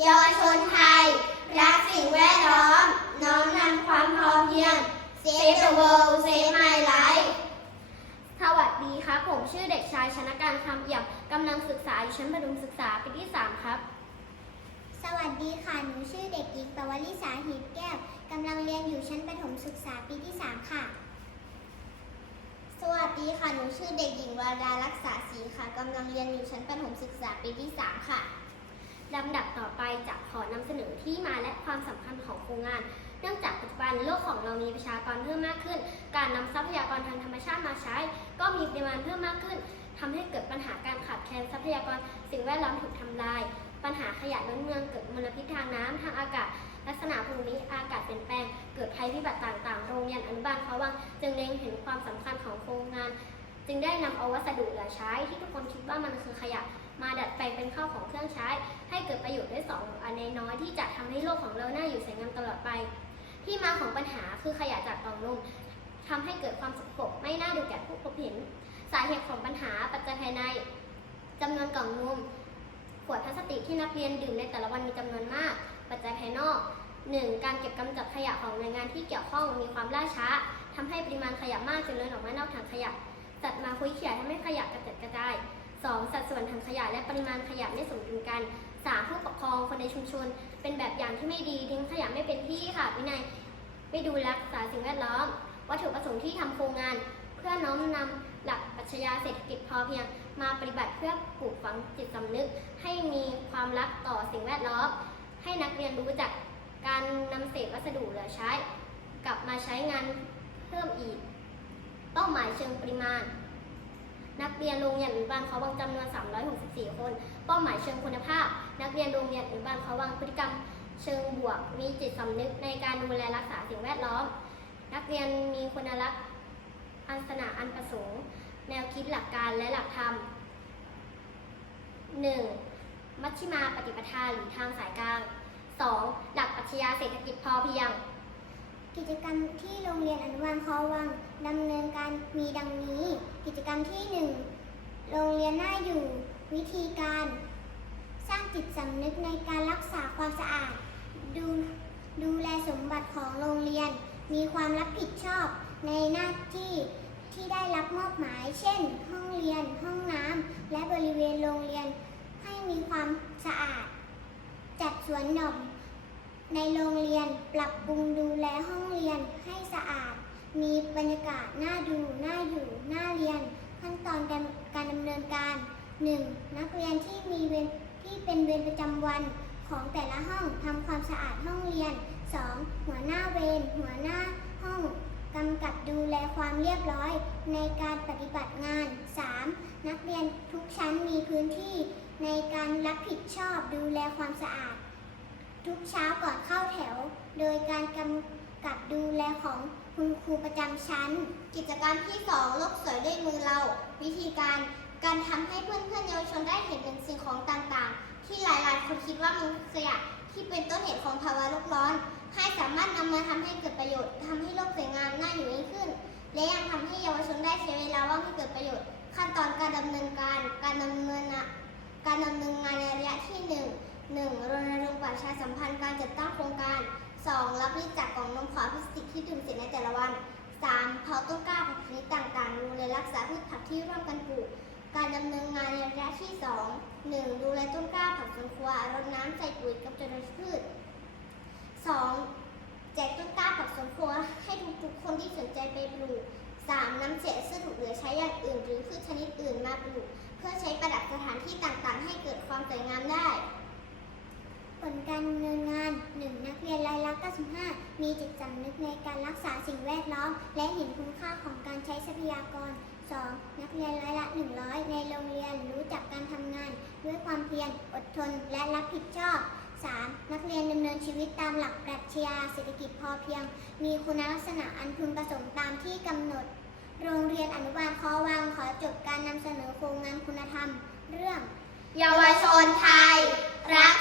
เยาวชนไทย รักสิ่งแวดล้อม น้อมนำความพอเพียง Save the world Save my life สวัสดีครับ ผมชื่อเด็กชายชนการคำเอี่ยมกำลังศึกษาอยู่ชั้นประถมศึกษาปีที่ 3 ครับ สวัสดีค่ะ หนูชื่อเด็กหญิงปวลิสาหีบแก้วกำลังเรียนอยู่ชั้นประถมศึกษาปีที่ 3 ค่ะ สวัสดีค่ะ หนูชื่อเด็กหญิงวาดารักษาศรีค่ะกำลังเรียนอยู่ชั้นประถมศึกษาปีที่ 3 ค่ะ ลำดับต่อไปจะขอนำเสนอที่มาและความสำคัญของโครงงาน เนื่องจากปัจจุบันโลกของเรามีประชากรเพิ่มมากขึ้น การนำทรัพยากรทางธรรมชาติมาใช้ ก็มีปริมาณเพิ่มมากขึ้นทำให้เกิดปัญหาการขาดแคลนทรัพยากรสิ่งแวดล้อมถูกทำลาย ปัญหาขยะล้นเมืองเกิดมลพิษทางน้ำทางอากาศ ลักษณะภูมิอากาศเปลี่ยนแปลง เกิดภัยพิบัติต่างๆ โรงเรียนอนุบาลเขาวังจึงเล็งเห็นความสำคัญของโครงงาน จึงได้นำเอาวัสดุเหลือใช้ที่ทุกคนคิดว่ามันคือขยะ มาดัดแปลงเป็นข้าวของเครื่องใช้ ให้เกิดประโยชน์ได้สองอันน้อยที่จะทำให้โลกของเราน่าอยู่สวยงามตลอดไป ที่มาของปัญหาคือขยะจากกล่องนมทำให้เกิดความสกปรกไม่น่าดูแก่ผู้พบเห็น สาเหตุของปัญหาปัจจัยภายในจำนวนกล่องนมขวดพลาสติกที่นักเรียนดื่มในแต่ละวันมีจำนวนมาก ปัจจัยภายนอก 1. การเก็บกำจัดขยะของหน่วยงานที่เกี่ยวข้องมีความล่าช้าทำให้ปริมาณขยะมากจนเล้นออกมานอกถังขยะจัดมาคุยเขี่ยทำให้ขยะกระจัดกระจาย 2. สัดส่วนถังขยะและปริมาณขยะไม่สมดุลกัน 3. ผู้ปกครองคนในชุมชน เป็นแบบอย่างที่ไม่ดีทิ้งขยะไม่เป็นที่ค่ะวินัยไม่ดูรักษาสิ่งแวดล้อม วัตถุประสงค์ที่ทำโครงงาน เพื่อน้อมนำหลักปรัชญาเศรษฐกิจพอเพียง มาปฏิบัติเพื่อปลูกฝังจิตสำนึก ให้มีความรักต่อสิ่งแวดล้อม ให้นักเรียนรู้จักการนำเศษวัสดุเหลือใช้ กลับมาใช้งานเพิ่มอีก เป้าหมายเชิงปริมาณ นักเรียนโรงเรียนอนุบาลเขาวังจำนวน 364 คน เป้าหมายเชิงคุณภาพ นักเรียนโรงเรียนอนุบาลเขาวังพฤติกรรมเชิงบวก มีจิตสำนึกในการดูแลรักษาสิ่งแวดล้อม นักเรียนมีคุณลักษณ์อันสนาอันประสงค์ แนวคิดหลักการและหลักธรรม 1. มัชฌิมาปฏิปทาหรือทางสายกลาง 2. หลักปรัชญาเศรษฐกิจพอเพียง กิจกรรมที่โรงเรียนอนุบาลคอวังดำเนินการมีดังนี้ กิจกรรมที่ 1 โรงเรียนน่าอยู่ วิธีการ สร้างจิตสำนึกในการรักษาความสะอาด ดูดูแลสมบัติของโรงเรียน มีความรับผิดชอบในหน้าที่ที่ได้รับมอบหมาย เช่น ห้องเรียน ห้องน้ำและบริเวณโรงเรียนให้มีความสะอาด จัดสวนหย่อ ในโรงเรียนปรับปรุงดูแลห้องเรียนให้สะอาด มีบรรยากาศน่าดูน่าอยู่น่าเรียน ขั้นตอนการการดำเนินการ 1. นักเรียนที่มีเวรที่เป็นเวรประจำวันของแต่ละห้องทำความสะอาดห้องเรียน 2. หัวหน้าเวรหัวหน้าห้องกำกับดูแลความเรียบร้อยในการปฏิบัติงาน 3. นักเรียนทุกชั้นมีพื้นที่ในการรับผิดชอบดูแลความสะอาด ทุกเช้าก่อนเข้าแถว โดยการกำกับดูแลของคุณครูประจำชั้น กิจกรรมที่ 2 โลกสวยด้วยมือเรา วิธีการการทำให้เพื่อนๆเยาวชนได้เห็นถึงสิ่งของต่างๆ ที่หลายๆ คนคิดว่ามันคือขยะที่เป็นต้นเหตุของภาวะโลกร้อน ให้สามารถนำมาทำให้เกิดประโยชน์ทำให้โลกสวยงามน่าอยู่ยิ่งขึ้น และยังทำให้เยาวชนได้ใช้เวลาว่างให้เกิดประโยชน์ ขั้นตอนการดำเนินการการดำเนินการดำเนินงานในระยะที่ 1 1. รณรงค์ประชาสัมพันธ์การจัดตั้งโครงการ 2. รับบริจาคกล่องนมขาวพลาสติกที่ดื่มเสร็จในแต่ละวัน 3. เผาต้นกล้าผักชนิดต่างๆ ดูแลรักษาพืชผักที่ร่วมกันปลูก การดำเนินงานในระยะที่ 2 1. ดูแลต้นกล้าผักสวนครัวรดน้ำใส่ปุ๋ยกับจุลินทรีย์พืช 2. แจกต้นกล้าผักสวนครัวให้ทุกๆคนที่สนใจไปปลูก 3. นำเศษวัสดุเหลือใช้อย่างอื่น หรือพืชชนิดอื่นมาปลูก เพื่อใช้ประดับสถานที่ต่างๆ ให้เกิดความสวยงามได้ ผลการดำเนินงาน 1. นักเรียนรายละ95 มีจิตสำนึกในการรักษาสิ่งแวดล้อม และเห็นคุณค่าของการใช้ทรัพยากร 2. นักเรียนรายละ 100 ในโรงเรียนรู้จักการทำงาน ด้วยความเพียรอดทนและรับผิดชอบ 3. นักเรียนดำเนินชีวิตตามหลักปรัชญาเศรษฐกิจพอเพียง มีคุณลักษณะอันพึงประสงค์ตามที่กำหนด โรงเรียนอนุบาลคอวังขอจบการนำเสนอโครงงานคุณธรรม เรื่อง เยาวชนไทย รัก